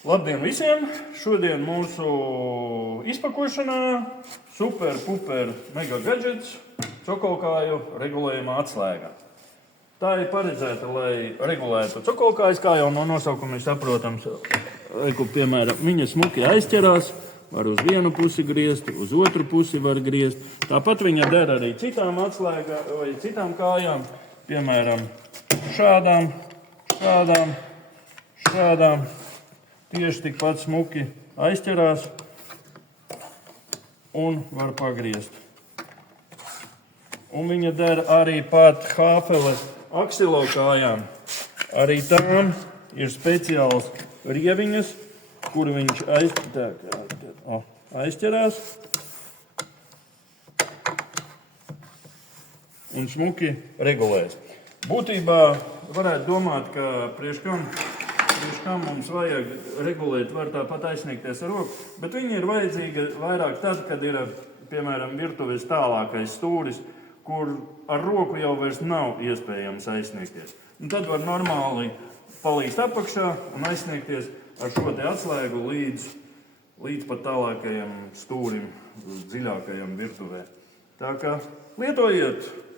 Labdien visiem! Šodien mūsu izpakošanā super, puper, mega gadgets cokolkāju regulējuma atslēga. Tā ir paredzēta, lai regulētu cokolkājas, kā jau no nosaukuma ir saprotams. Piemēram, viņa smuki aizķerās, var uz vienu pusi griezt, uz otru pusi var griezt. Tāpat viņa der arī citām atslēgām vai citām kājām, piemēram, šādām. Tieši tikpat smuki aizķerās un var pagriezt. Un viņa der arī pat hāfele aksilo kājām. Arī tām ir speciāls rieviņas, kur viņš aizķerās un smuki regulēs. Būtībā varētu domāt, ka priekš kam mums vajag regulēt, var tāpat aizsniegties ar roku, bet viņi ir vajadzīga vairāk tad, kad ir, piemēram, virtuves tālākais stūris, kur ar roku jau vairs nav iespējams aizsniegties. Un tad var normāli palīst apakšā un aizsniegties ar šo te atslēgu līdz pat tālākajam stūrim, dziļākajam virtuvē. Tā kā lietojiet!